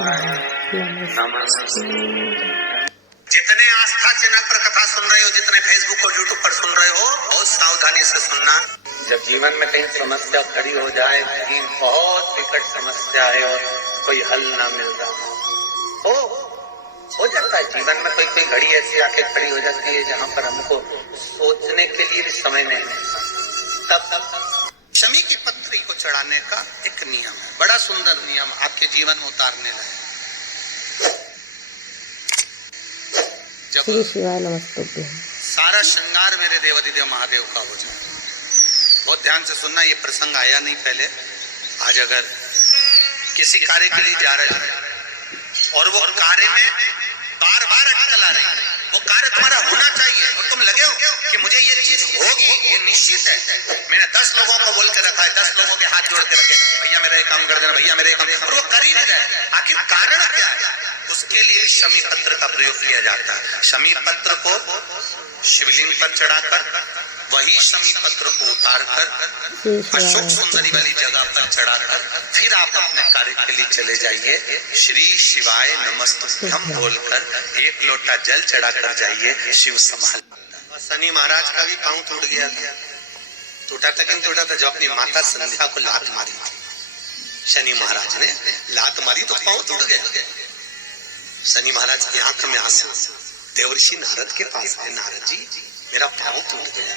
नमस्ते। जितने आस्था चैनल पर कथा सुन रहे हो, जितने फेसबुक और यूट्यूब पर सुन रहे हो, बहुत सावधानी से सुनना। जब जीवन में कहीं समस्या खड़ी हो जाए, कहीं बहुत विकट समस्या है और कोई हल ना मिल रहा हो जाता है। जीवन में कोई कोई घड़ी ऐसी आके खड़ी हो जाती है जहाँ पर हमको सोचने के लिए भी समय नहीं मिलता। तब शमी की पत्री को चढ़ाने का एक नियम है, बड़ा सुंदर नियम, आपके जीवन में उतारने लायक। श्री शिवाय नमस्तुभ्यं। सारा श्रृंगार मेरे देवाधिदेव महादेव का हो जाए। बहुत ध्यान से सुनना, ये प्रसंग आया नहीं पहले। आज अगर किसी कार्य के लिए जा रहे हैं और वो कार्य में बार बार अटकल आ रही है, वो कार्य तुम्हारा होना चाहिए और तुम लगे हो कि मुझे ये चीज होगी, ये निश्चित है। मैंने 10 लोगों को बोल के रखा है, 10 लोगों के हाथ जोड़ के रखे, भैया मेरा ये काम कर देना, भैया मेरे काम, और वो कर ही नहीं रहे। आखिर कारण क्या है? उसके लिए शमी पत्र का प्रयोग किया जाता है। शमी पत्र को शिवलिंग पर चढ़ाकर, वही शमी पत्र को उतारकर अशोक सुंदरी वाली जगह पर चढ़ाकर फिर आप अपने कार्य के लिए चले जाइए। श्री शिवाय नमस्तुभ्यं बोलकर 1 लोटा जल चढ़ाकर जाइए, शिव संभाल। शनि महाराज का भी पांव टूट गया था। टूटा था कि टूटा था? जो अपनी माता संध्या को लात मारी थी, शनि महाराज ने लात मारी तो पांव टूट गया। शनि महाराज की आंख में आंसू। देवर्षि नारद के पास है, नारद जी मेरा पांव टूट गया,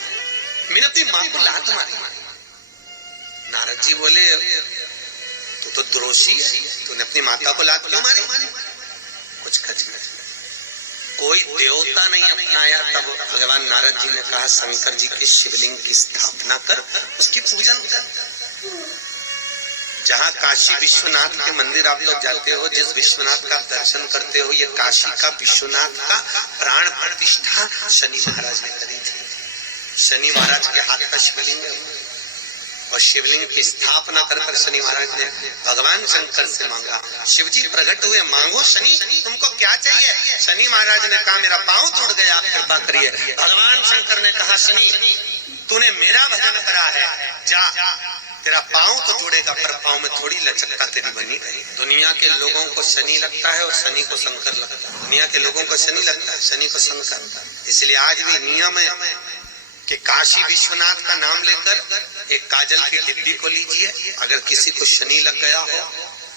मैंने अपनी मां को लात मारी। नारद जी बोले तू तो द्रोषी है, तूने अपनी माता को लात क्यों मारी? कुछ खच नहीं। कोई देवता नहीं अपनाया। तब भगवान नारद जी ने कहा शंकर जी के शिवलिंग की स्थापना कर, उसकी पूजन कर। जहाँ काशी विश्वनाथ के मंदिर आप लोग जाते हो, जिस विश्वनाथ का दर्शन करते हो, ये काशी का विश्वनाथ का प्राण प्रतिष्ठा शनि महाराज ने करी थी। शनि महाराज के हाथ का शिवलिंग और शिवलिंग की स्थापना कर शनि महाराज ने भगवान शंकर से मांगा। शिव जी प्रकट हुए, मांगो शनि, तुमको क्या चाहिए? शनि महाराज ने कहा मेरा पांव टूट गया, आप कृपा करिए। भगवान शंकर ने कहा शनि तूने मेरा भजन करा है, जा तेरा पांव तो जुड़ेगा, पर पांव में थोड़ी लचकता तेरी बनी रही। दुनिया के लोगों को शनि लगता है और शनि को शंकर लगता है। दुनिया के लोगों को शनि लगता है, शनि को शंकर। इसलिए आज भी नियम है कि काशी विश्वनाथ का नाम लेकर एक काजल की डिब्बी को लीजिए। अगर किसी को शनि लग गया हो,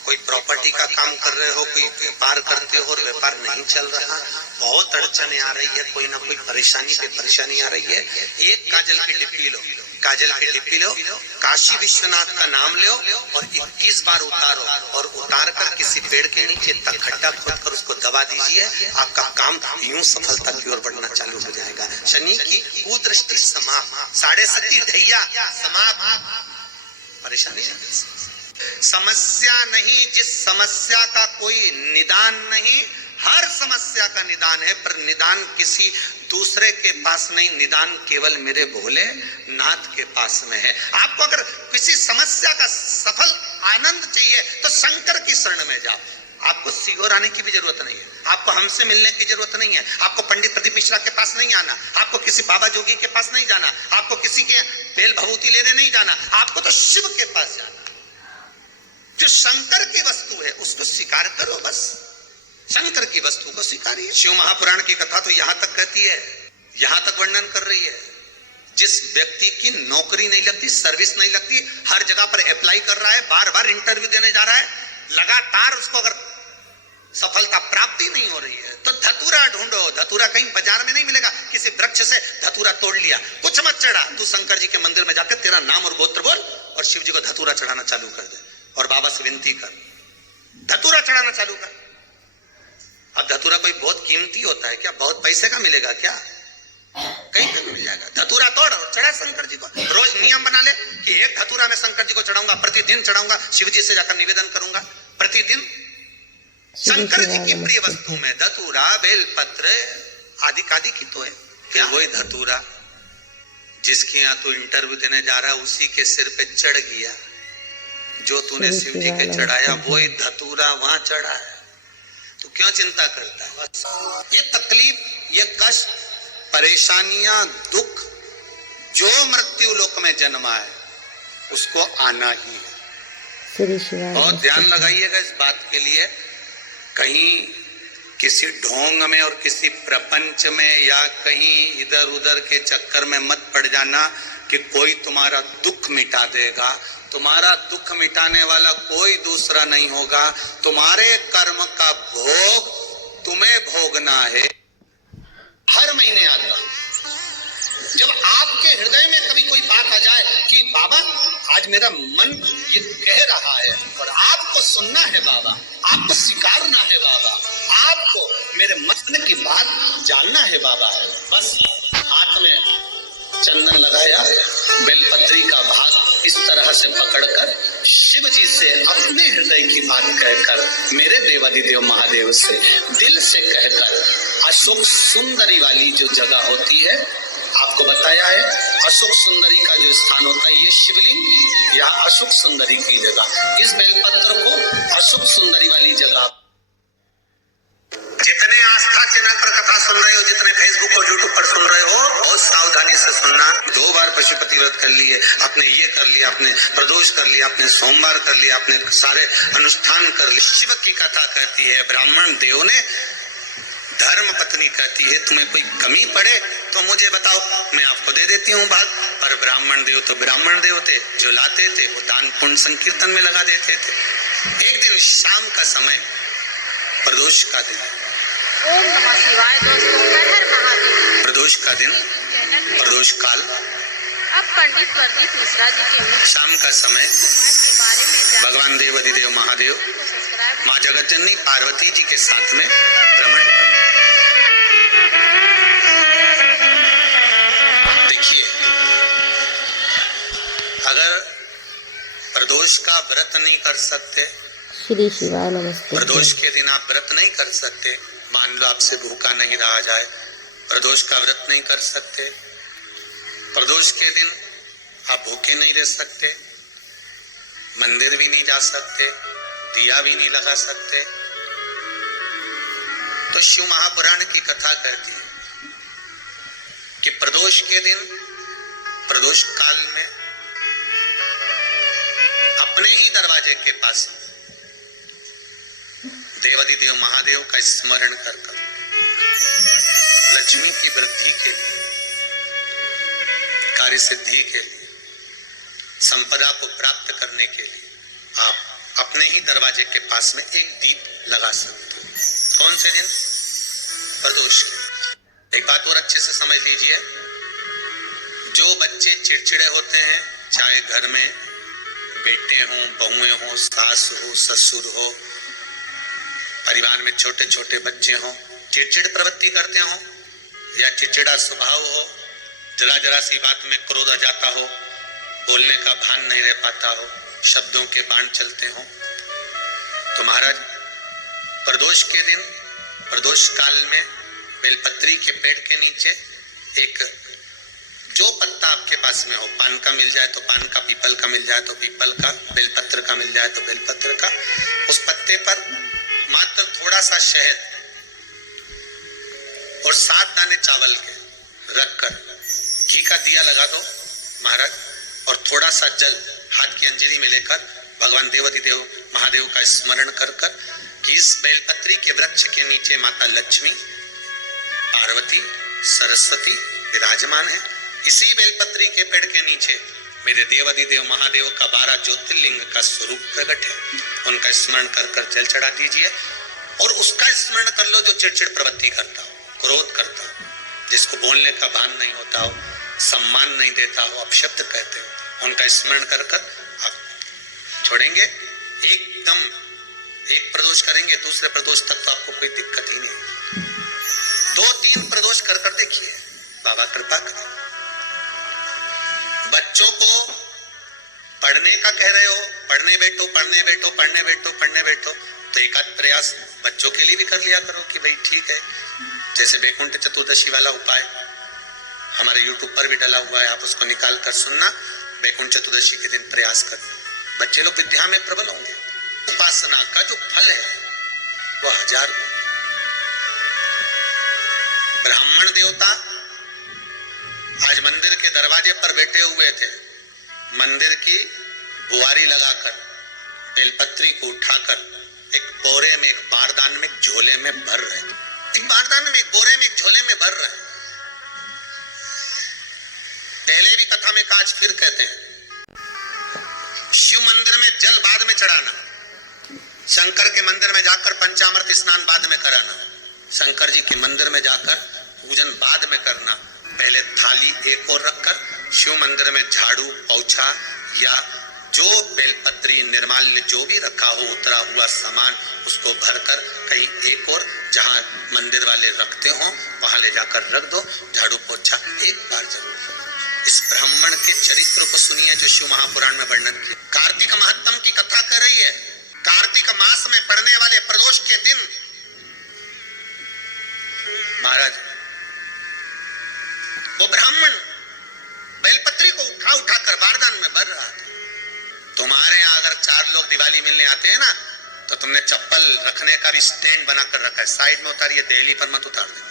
कोई प्रॉपर्टी का काम कर रहे हो, कोई व्यापार करते हो और व्यापार नहीं चल रहा, बहुत अड़चने आ रही है, कोई ना कोई परेशानी पे परेशानी आ रही है, एक काजल की डिब्बी लो, काजल की डिब्बी लो, काशी विश्वनाथ का नाम लो और 21 बार उतारो और उतार कर किसी पेड़ के नीचे तक खड्डा खोद कर उसको दबा दीजिए। आपका काम यूं सफलता की ओर बढ़ना चालू हो जाएगा। शनि की कुदृष्टि समाप्त, 7.5 ढैया समाप्त, परेशानी समस्या नहीं। जिस समस्या का कोई निदान नहीं, हर समस्या का निदान है, पर निदान किसी दूसरे के पास नहीं, निदान केवल मेरे भोले नाथ के पास में है। आपको अगर किसी समस्या का सफल आनंद चाहिए तो शंकर की शरण में जाओ। आपको सीहोर आने की भी जरूरत नहीं है, आपको हमसे मिलने की जरूरत नहीं है, आपको पंडित प्रदीप मिश्रा के पास नहीं आना, आपको किसी बाबा जोगी के पास नहीं जाना, आपको किसी के बेल भभूति लेने नहीं जाना, आपको तो शिव के पास जाना। जो शंकर की वस्तु है उसको स्वीकार करो, बस शंकर की वस्तु को स्वीकारिए। शिव महापुराण की कथा तो यहां तक कहती है, यहां तक वर्णन कर रही है, जिस व्यक्ति की नौकरी नहीं लगती, सर्विस नहीं लगती, हर जगह पर अप्लाई कर रहा है, बार बार इंटरव्यू देने जा रहा है, लगातार उसको अगर सफलता प्राप्ति नहीं हो रही है तो धतूरा ढूंढो। धतूरा कहीं बाजार में नहीं मिलेगा, किसी वृक्ष से धतूरा तोड़ लिया, कुछ मत चढ़ा, तू शंकर जी के मंदिर में जाकर तेरा नाम और गोत्र बोल और शिव जी को धतूरा चढ़ाना चालू कर दे और बाबा से विनती कर, धतूरा चढ़ाना चालू कर। अब धतूरा कोई बहुत कीमती होता है क्या? बहुत पैसे का मिलेगा क्या? कहीं पे मिल जाएगा। धतूरा तोड़ और चढ़ा शंकर जी को। रोज नियम बना ले कि एक धतूरा मैं शंकर जी को चढ़ाऊंगा, प्रतिदिन चढ़ाऊंगा, शिव जी से जाकर निवेदन करूंगा प्रतिदिन। शंकर जी की प्रिय वस्तु में धतूरा, बेलपत्र आदि कादि की तो है क्या? वही धतूरा जिसके यहाँ तू इंटरव्यू देने जा रहा है उसी के सिर पे चढ़ गया, जो तूने शिव जी के चढ़ाया वही धतूरा वहां चढ़ा है, तो क्यों चिंता करता है? ये तकलीफ, ये कष्ट, परेशानियां, दुख जो मृत्यु लोक में जन्मा है उसको आना ही है। बहुत ध्यान लगाइएगा इस बात के लिए कहीं किसी ढोंग में और किसी प्रपंच में या कहीं इधर उधर के चक्कर में मत पड़ जाना कि कोई तुम्हारा दुख मिटा देगा। तुम्हारा दुख मिटाने वाला कोई दूसरा नहीं होगा। तुम्हारे कर्म का भोग तुम्हें भोगना है। हर महीने आता जब आपके हृदय में कभी कोई बात आ जाए कि बाबा आज मेरा मन ये कह रहा है और आपको सुनना है बाबा, आपको स्वीकारना है बाबा, आपको मेरे मन की बात जानना है बाबा, बस हाथ में चंदन लगाया, बेलपत्री का भाग इस तरह से पकड़कर शिव जी से अपने हृदय की बात कहकर, मेरे देवादिदेव महादेव से दिल से कहकर, अशोक सुंदरी वाली जो जगह होती है आपको बताया है, अशोक सुंदरी का जो स्थान होता है ये शिवलिंग या अशोक सुंदरी की जगह, इस बेलपत्र को अशोक सुंदरी वाली जगह। जितने आस्था चैनल पर कथा सुन रहे हो, जितने फेसबुक और यूट्यूब पर सुन रहे हो, बहुत सावधानी से सुनना। 2 बार पशुपति व्रत कर लिए, आपने ये कर लिया, आपने प्रदोष कर लिया, आपने सोमवार कर लिया, आपने सारे अनुष्ठान कर लिए। शिव की कथा कहती है, ब्राह्मण देव ने धर्म पत्नी कहती है तुम्हें कोई कमी पड़े तो मुझे बताओ, मैं आपको दे देती हूँ भाग। पर ब्राह्मण देव तो ब्राह्मण देव थे, जो लाते थे वो दान पुण्य संकीर्तन में लगा देते थे। एक दिन शाम का समय, प्रदोष का दिन, ओम नमः शिवाय। दोस्तों, हर हर महादेव। प्रदोष का दिन, प्रदोष काल, अब पंडित प्रदीप मिश्रा जी के शाम का समय, भगवान देवादिदेव महादेव माँ जगतजननी पार्वती जी के साथ में भ्रमण करने। देखिए, अगर प्रदोष का व्रत नहीं कर सकते, श्री शिवाय नमस्ते, प्रदोष के दिन आप व्रत नहीं कर सकते, मान लो आपसे भूखा नहीं रहा जाए, प्रदोष का व्रत नहीं कर सकते, प्रदोष के दिन आप भूखे नहीं रह सकते, मंदिर भी नहीं जा सकते, दिया भी नहीं लगा सकते, तो शिव महापुराण की कथा कहती है कि प्रदोष के दिन, प्रदोष काल में अपने ही दरवाजे के पास देवादिदेव महादेव का स्मरण कर लक्ष्मी की वृद्धि के लिए, कार्य सिद्धि के लिए, संपदा को प्राप्त करने के लिए आप अपने ही दरवाजे के पास में एक दीप लगा सकते हो। कौन से दिन? प्रदोष के। एक बात और अच्छे से समझ लीजिए, जो बच्चे चिड़चिड़े होते हैं, चाहे घर में बेटे हों, बहुएं हों, सास हो, ससुर हो, परिवार में छोटे छोटे बच्चे हों, चिड़चिड़ प्रवृत्ति करते हो या चिड़चिड़ा स्वभाव हो, जरा जरा सी बात में क्रोध आ जाता हो, बोलने का भान नहीं रह पाता हो, शब्दों के बाण चलते हो, तो महाराज प्रदोष के दिन, प्रदोष काल में बेलपत्री के पेड़ के नीचे एक जो पत्ता आपके पास में हो, पान का मिल जाए तो पान का, पीपल का मिल जाए तो पीपल का, बेलपत्र का मिल जाए तो बेलपत्र का, उस पत्ते पर मात्र थोड़ा सा शहद और 7 दाने चावल के रखकर घी का दिया लगा दो महाराज, और थोड़ा सा जल हाथ की अंजलि में लेकर भगवान देवादिदेव महादेव का स्मरण कर कर कि इस बेलपत्री के वृक्ष के नीचे माता लक्ष्मी, पार्वती, सरस्वती विराजमान है। इसी बेलपत्री के पेड़ के नीचे मेरे देवादिदेव महादेव का 12 ज्योतिर्लिंग का स्वरूप प्रकट है, उनका स्मरण कर कर जल चढ़ा दीजिए और उसका स्मरण कर लो जो चिड़चिड़ प्रवृत्ति करता हो, क्रोध करता हो, जिसको बोलने का भान नहीं होता हो, सम्मान नहीं देता हो, अपशब्द कहते हो, उनका स्मरण कर कर आप छोड़ेंगे। एकदम एक प्रदोष करेंगे, दूसरे प्रदोष तक तो आपको कोई दिक्कत ही नहीं। 2-3 प्रदोष कर कर देखिए, बाबा कृपा करें। बच्चों को पढ़ने का कह रहे हो, पढ़ने बैठो, पढ़ने बैठो, पढ़ने बैठो, पढ़ने बैठो, तो एक आध प्रयास बच्चों के लिए भी कर लिया करो कि भाई ठीक है, जैसे वैकुंठ चतुर्दशी वाला उपाय हमारे YouTube पर भी डला हुआ है, आप उसको निकाल कर सुनना। वैकुंठ चतुर्दशी के दिन प्रयास करना, बच्चे लोग विद्या में प्रबल होंगे। उपासना का जो फल है वो 1000 गुना। ब्राह्मण देवता आज मंदिर के दरवाजे पर बैठे हुए थे, मंदिर की बुआरी लगाकर बेलपत्री को उठाकर एक बोरे में, एक बारदान में में भर रहे थे। एक बारदान में, एक बोरे में, एक झोले में भर रहे हैं। पहले भी कथा में काज फिर कहते हैं, शिव मंदिर में जल बाद में चढ़ाना, शंकर के मंदिर में जाकर पंचामृत स्नान बाद में कराना, शंकर जी के मंदिर में जाकर पूजन बाद में करना, पहले थाली एक और रखकर शिव मंदिर में झाड़ू पोछा या जो बेलपत्री निर्माल्य जो भी रखा हो उतरा हुआ सामान उसको भरकर कहीं एक और जहां मंदिर वाले रखते हो वहां ले जाकर रख दो, झाड़ू पोछा एक बार जरूर। इस ब्राह्मण के चरित्र को सुनिए जो शिव महापुराण में वर्णन किया। कार्तिक महात्म की कथा कर रही है। कार्तिक मास में पड़ने वाले प्रदोष के दिन महाराज वो ब्राह्मण बेलपत्री को उठा उठा कर बारदान में भर रहा था। तुम्हारे यहाँ अगर 4 लोग दिवाली मिलने आते हैं ना तो तुमने चप्पल रखने का भी स्टैंड बनाकर रखा है, साइड में उतारिए, देहली पर मत उतार देना,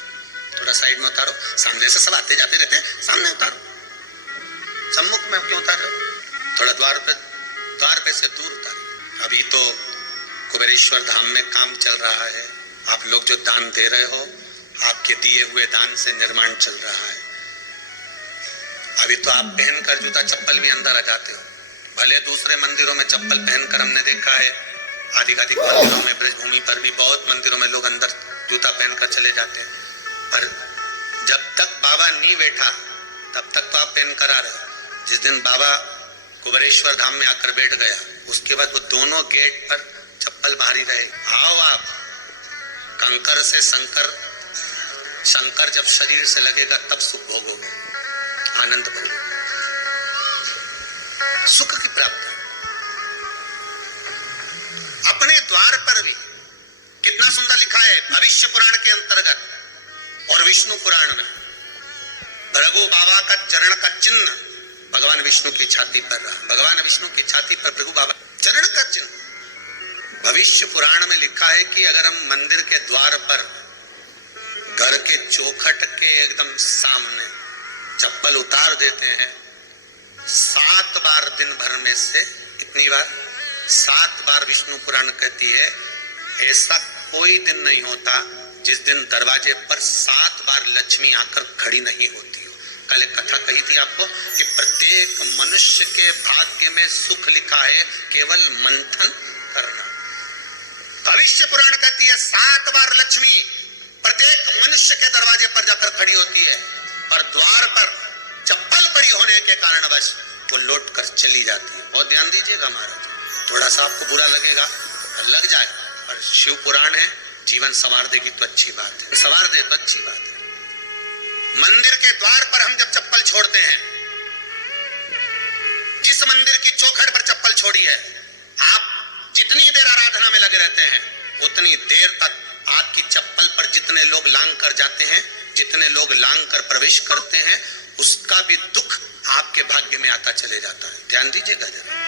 थोड़ा साइड में उतारो, सामने से सब आते जाते रहते हैं, सामने उतारो, सम्मुख में क्यों उतार रहे हो, थोड़ा द्वार पे से दूर उतारो। अभी तो कुबेरेश्वर धाम में काम चल रहा है, आप लोग जो दान दे रहे हो आपके दिए हुए दान से निर्माण चल रहा है। अभी तो आप पहनकर जूता चप्पल भी अंदर आ जाते हो, भले दूसरे मंदिरों में चप्पल पहनकर हमने देखा है, आधिकाधिक मंदिरों में ब्रजभूमि पर भी बहुत मंदिरों में लोग अंदर जूता पहनकर चले जाते हैं, पर जब तक बाबा नहीं बैठा तब तक तो आप पहनकर आ रहे हो। जिस दिन बाबा कुबेरेश्वर धाम में आकर बैठ गया उसके बाद वो दोनों गेट पर चप्पल बाहरी रहे। आओ आप कंकर से शंकर जब शरीर से लगेगा तब सुख भोगोगे, आनंद भोगोगे, सुख की प्राप्ति। अपने द्वार पर भी कितना सुंदर लिखा है भविष्य पुराण के अंतर्गत और विष्णु पुराण में, भृगु बाबा का चरण का चिन्ह भगवान विष्णु की छाती पर रहा। भगवान विष्णु की छाती पर भृगु बाबा चरण का चिन्ह। भविष्य पुराण में लिखा है कि अगर हम मंदिर के द्वार पर घर के चौखट के एकदम सामने चप्पल उतार देते हैं 7 बार दिन भर में से, कितनी बार? 7 बार विष्णु पुराण कहती है ऐसा कोई दिन नहीं होता जिस दिन दरवाजे पर 7 बार लक्ष्मी आकर खड़ी नहीं होती हो। कल एक कथा कही थी आपको कि प्रत्येक मनुष्य के भाग्य में सुख लिखा है, केवल मंथन करना। भविष्य पुराण कहती है 7 बार लक्ष्मी प्रत्येक मनुष्य के दरवाजे पर जाकर खड़ी होती है और द्वार पर चप्पल पड़ी होने के कारणवश वो लौट कर चली जाती है। बहुत ध्यान दीजिएगा महाराज, थोड़ा सा आपको बुरा लगेगा, लग जाए, पर शिव पुराण है, जीवन संवार देगी तो अच्छी बात है, संवार दे तो अच्छी बात है। मंदिर के द्वार पर हम जब चप्पल छोड़ते हैं, जिस मंदिर की चौखट पर चप्पल छोड़ी है, आप जितनी देर आराधना में लगे रहते हैं उतनी देर तक आपकी चप्पल पर जितने लोग लांग कर जाते हैं, जितने लोग लांग कर प्रवेश करते हैं, उसका भी दुख आपके भाग्य में आता चले जाता है। ध्यान दीजिएगा जरा,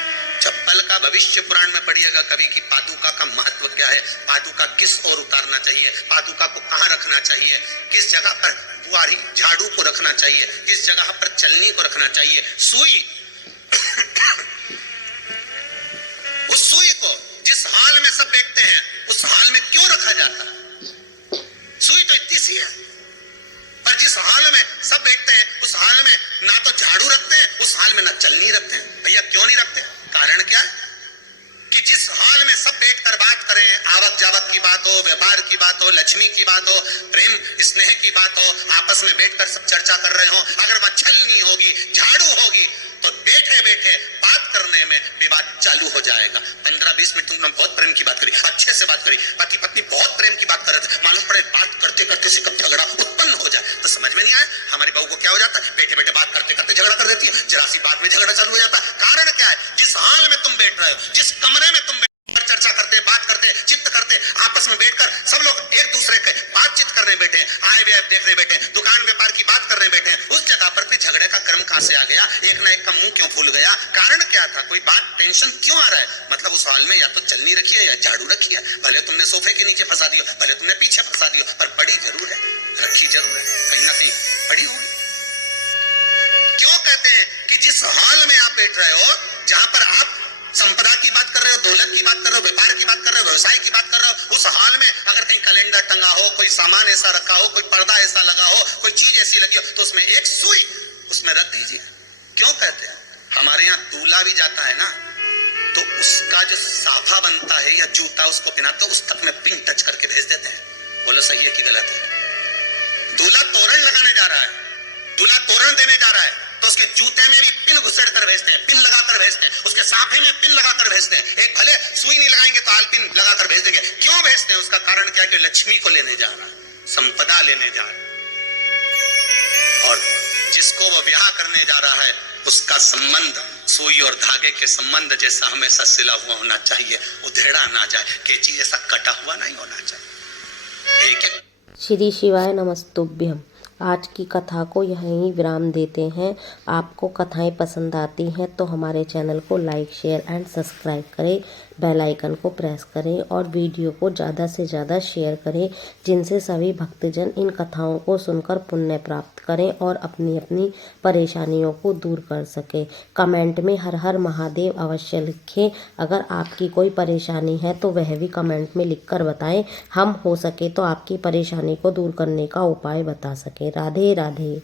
चप्पल का भविष्य पुराण में पढ़िएगा कभी कि पादुका का महत्व क्या है, पादुका किस ओर उतारना चाहिए, पादुका को कहाँ रखना चाहिए, किस जगह पर बुआरी झाड़ू को रखना चाहिए, किस जगह पर चलनी को रखना चाहिए, सुई उस सुई को जिस हाल में सब बैठते हैं उस हाल में क्यों रखा जाता है? सुई तो इतनी सी है, पर जिस हाल में सब बैठते हैं उस हाल में ना तो झाड़ू रखते हैं, उस हाल में ना चलनी रखते हैं। भैया क्यों नहीं रखते? कारण क्या है कि जिस हाल में सब बैठकर बात करें, आवक जावक की बात हो, व्यापार की बात हो, लक्ष्मी की बात हो, प्रेम स्नेह की बात हो, आपस में बैठकर सब चर्चा कर रहे हो, अगर वहां छलनी होगी, झाड़ू होगी तो बैठे बैठे बात करने में विवाद चालू हो जाएगा। 15-20 मिनट तुमने बहुत प्रेम की बात करी, अच्छे से बात करी, पति पत्नी बहुत प्रेम की बात कर रहे थे, मालूम पड़े बात करते करते से कब झगड़ा उत्पन्न हो जाए तो समझ में नहीं आया। हमारी बहू को क्या हो जाता है, बैठे बैठे बात करते करते झगड़ा कर देती है, जरा सी बात में झगड़ा चालू हो जाता है। कारण क्या है? जिस हाल में तुम बैठ रहे हो, जिस कमरे में तुम चर्चा करते, बात करते, चित्त करते, आपस में बैठकर सब लोग एक दूसरे के बातचीत करने बैठे, आय व्यय देखने बैठे, दुकान व्यापार की बात करने बैठे, उस जगह पर भी झगड़े का क्रम कहां से आ गया? एक ना एक का मुंह क्यों फूल गया? कारण क्या था? कोई बात टेंशन क्यों आ रहा है? मतलब उस हॉल में या तो चलनी रखी है या झाड़ू रखी है, भले तुमने सोफे के नीचे फंसा दियो, भले तुमने पीछे फंसा दियो, पर पड़ी जरूर है, रखी जरूर है, कहीं ना कहीं पड़ी होगी। क्यों कहते हैं कि जिस हॉल में आप बैठ रहे हो, जहां पर आप संपदा की बात कर रहे हो, दौलत की बात कर रहे हो, व्यापार की बात कर रहे हो, व्यवसाय की बात कर रहे हो, उस हाल में अगर कहीं कैलेंडर टंगा ऐसा रखा हो, कोई पर्दा ऐसा लगा हो, कोई चीज ऐसी लगी हो, तो उसमें एक सुई उसमें रख दीजिए। क्यों कहते हैं? हमारे यहाँ दूल्हा भी जाता है ना, तो उसका जो साफा बनता है या जूता उसको पहनाते तो उस तक में पिन टच करके भेज देते हैं। बोलो सही है कि गलत है? दूल्हा तोरण लगाने जा रहा है, दूल्हा तोरण देने जा रहा है, तो उसके जूते में भी पिन घुसेड़ कर भेजते हैं, पिन लगाकर भेजते हैं, उसके साफे में पिन लगाकर भेजते हैं। एक भले सुई नहीं लगाएंगे तो आलपिन लगाकर भेज देंगे। क्यों भेजते हैं? उसका कारण क्या है कि लक्ष्मी को लेने जा रहा है, संपदा लेने जा रहा है, और जिसको वो ब्याह करने जा रहा है उसका संबंध सुई और धागे के संबंध जैसा हमेशा सिला हुआ होना चाहिए, उधेड़ा ना जाए, कैंची जैसा कटा हुआ नहीं होना चाहिए। एक एक श्री शिवाय नमस्तुभ्यम। आज की कथा को यहीं विराम देते हैं। आपको कथाएं पसंद आती हैं तो हमारे चैनल को लाइक, शेयर एंड सब्सक्राइब करें, बेल आइकन को प्रेस करें और वीडियो को ज़्यादा से ज़्यादा शेयर करें, जिनसे सभी भक्तजन इन कथाओं को सुनकर पुण्य प्राप्त करें और अपनी अपनी परेशानियों को दूर कर सकें। कमेंट में हर हर महादेव अवश्य लिखें। अगर आपकी कोई परेशानी है तो वह भी कमेंट में लिखकर बताएं। हम हो सके तो आपकी परेशानी को दूर करने का उपाय बता सकें। राधे राधे।